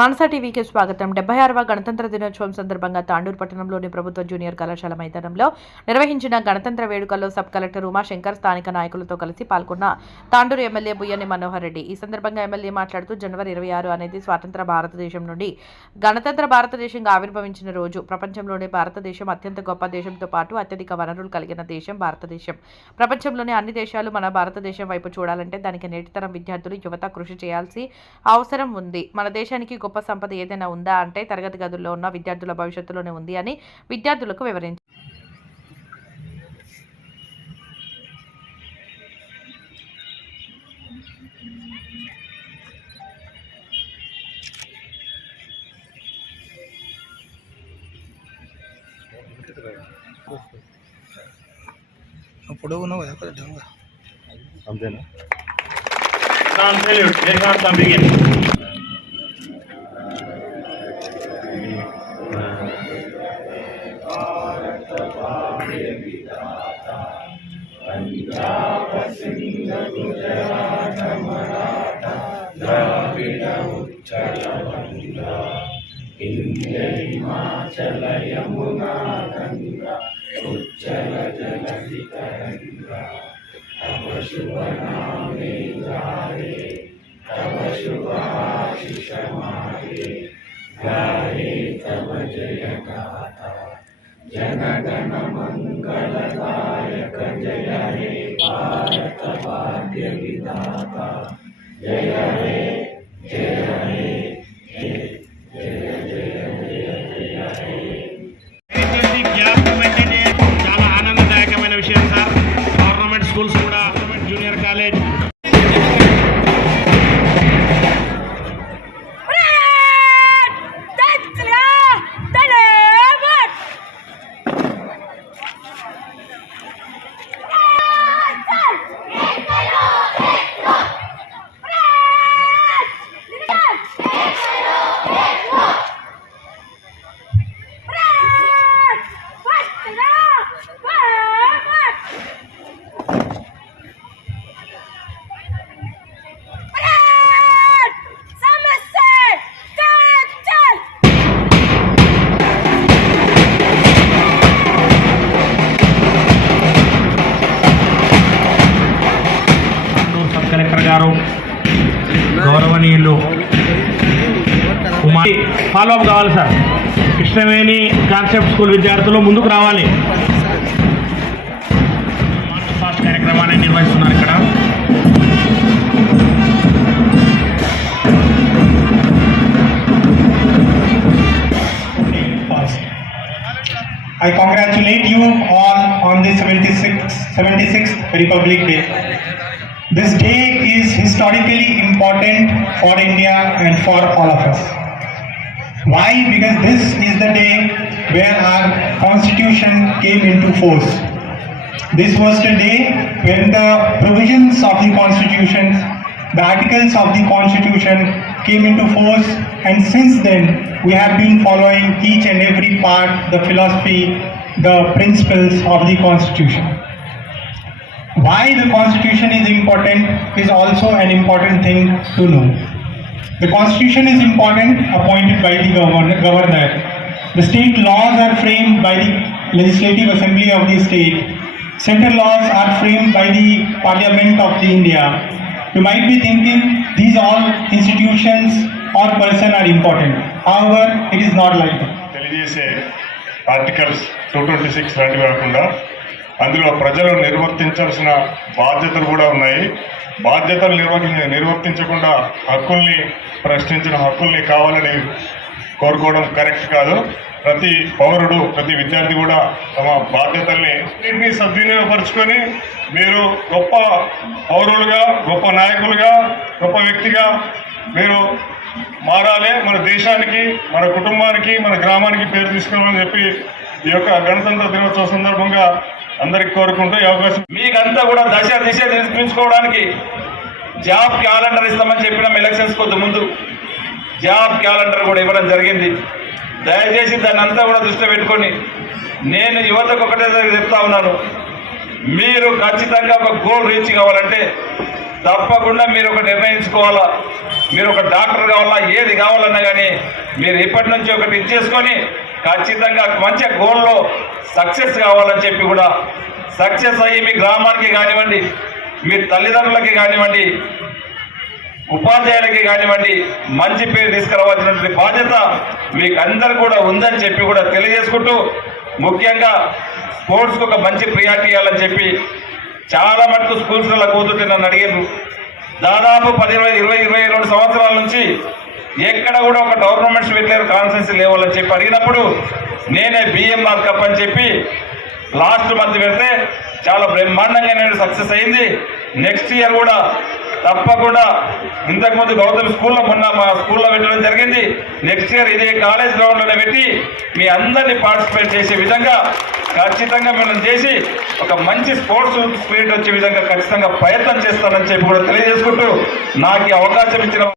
మానస టీవీకి స్వాగతం. డెబ్బై ఆరవ గణతంత్ర దినోత్సవం సందర్భంగా తాండూరు పట్టణంలోని ప్రభుత్వ జూనియర్ కళాశాల మైదానంలో నిర్వహించిన గణతంత్ర వేడుకల్లో సబ్ కలెక్టర్ ఉమాశంకర్ స్థానిక నాయకులతో కలిసి పాల్గొన్న తాండూరు ఎమ్మెల్యే బుయ్యని మనోహర్ రెడ్డి. ఈ సందర్భంగా ఎమ్మెల్యే మాట్లాడుతూ జనవరి ఇరవై ఆరు అనేది స్వాతంత్ర భారతదేశం నుండి గణతంత్ర భారతదేశంగా ఆవిర్భవించిన రోజు. ప్రపంచంలోనే భారతదేశం అత్యంత గొప్ప దేశంతో పాటు అత్యధిక వనరులు కలిగిన దేశం భారతదేశం. ప్రపంచంలోని అన్ని దేశాలు మన భారతదేశం వైపు చూడాలంటే దానికి నేటితరం విద్యార్థులు యువత కృషి చేయాల్సి అవసరం ఉంది. మన దేశానికి గొప్ప సంపద ఏదైనా ఉందా అంటే తరగతి గదుల్లో ఉన్న విద్యార్థుల భవిష్యత్తులోనే ఉంది అని విద్యార్థులకు వివరించారు పొడవు ఉన్నావు కదా కొంచెం డౌన్గా. అంతేనా Sound salute. Let's जय हे గౌరవనీయులు ఫాలో అప్ కావాలి సార్ కృష్ణవేణి కాన్సెప్ట్ స్కూల్ విద్యార్థులు ముందుకు రావాలి ఫాస్ట్ కార్యక్రమాన్ని నిర్వహిస్తున్నారు ఇక్కడ. I congratulate you all on the 76th, 76th Republic Day. This day is historically important for India and for all of us. Why? Because this is the day where our constitution came into force. This was the day when the provisions of the constitution, the articles of the constitution came into force and since then we have been following each and every part, the philosophy, the principles of the constitution Why the constitution is important is also an important thing to know. The constitution is important, appointed by the governor. governor. The state laws are framed by the legislative assembly of the state. Central laws are framed by the parliament of the India. You might be thinking these all institutions or person are important. However, it is not like that. తెలియజేసే articles two twenty six లాంటివి కాకుండా అందులో ప్రజలు నిర్వర్తించాల్సిన బాధ్యతలు కూడా ఉన్నాయి. బాధ్యతలు నిర్వర్తి నిర్వర్తించకుండా హక్కుల్ని ప్రశ్నించిన హక్కుల్ని కావాలని కోరుకోవడం కరెక్ట్ కాదు. ప్రతి పౌరుడు ప్రతి విద్యార్థి కూడా తమ బాధ్యతల్ని వీటిని సద్వినియోగపరుచుకొని మీరు గొప్ప పౌరులుగా గొప్ప నాయకులుగా గొప్ప వ్యక్తిగా మీరు మారాలి. మన దేశానికి మన కుటుంబానికి మన గ్రామానికి పేరు తీసుకోవాలని చెప్పి ఈ యొక్క గణతంత్ర దినోత్సవ సందర్భంగా అందరికి కోరుకుంటూ ఈ అవకాశం. మీకంతా కూడా దశ దిశ నిర్మించుకోవడానికి జాబ్ క్యాలెండర్ ఇస్తామని చెప్పినాం ఎలక్షన్స్ కొద్ది ముందు. జాబ్ క్యాలెండర్ కూడా ఇవ్వడం జరిగింది. దయచేసి దాన్ని అంతా కూడా దృష్టిలో పెట్టుకొని నేను యువతకు ఒకటే చెప్తా ఉన్నాను. మీరు ఖచ్చితంగా ఒక గోల్ రీచ్ కావాలంటే తప్పకుండా మీరు ఒక నిర్ణయించుకోవాలా? మీరు ఒక డాక్టర్ కావాలా? ఏది కావాలన్నా కానీ మీరు ఇప్పటి నుంచి ఒకటి ఇచ్చేసుకొని ఖచ్చితంగా మంచి గోల్లో సక్సెస్ కావాలని చెప్పి కూడా సక్సెస్ అయ్యి మీ గ్రామానికి కానివ్వండి మీ తల్లిదండ్రులకి కానివ్వండి ఉపాధ్యాయులకి కానివ్వండి మంచి పేరు తీసుకురావాల్సినటువంటి బాధ్యత మీకు అందరు కూడా ఉందని చెప్పి కూడా తెలియజేసుకుంటూ ముఖ్యంగా స్పోర్ట్స్కి ఒక మంచి ప్రియారిటీ ఇవ్వాలని చెప్పి చాలా మటుకు స్కూల్స్లో కూతుంటే నన్ను అడిగారు దాదాపు పది ఇరవై ఇరవై ఇరవై రెండు సంవత్సరాల నుంచి ఎక్కడ కూడా ఒక టోర్నమెంట్స్ పెట్టలేరు కాన్సెన్స్ లేవాలని చెప్పి అడిగినప్పుడు నేనే బిఎంఆర్ కప్ అని చెప్పి లాస్ట్ మంత్ పెడితే చాలా బ్రహ్మాండంగా నేను సక్సెస్ అయింది. నెక్స్ట్ ఇయర్ కూడా తప్పకుండా ఇంతకుముందు గౌతమ్ స్కూల్లో మొన్న మా స్కూల్లో పెట్టడం జరిగింది. నెక్స్ట్ ఇయర్ ఇదే కాలేజ్ గ్రౌండ్లోనే పెట్టి మీ అందరినీ పార్టిసిపేట్ చేసే విధంగా ఖచ్చితంగా మనం చేసి ఒక మంచి స్పోర్ట్స్ స్పిరిట్ వచ్చే విధంగా ఖచ్చితంగా ప్రయత్నం చేస్తానని చెప్పి కూడా తెలియజేసుకుంటూ నాకు అవకాశం ఇచ్చిన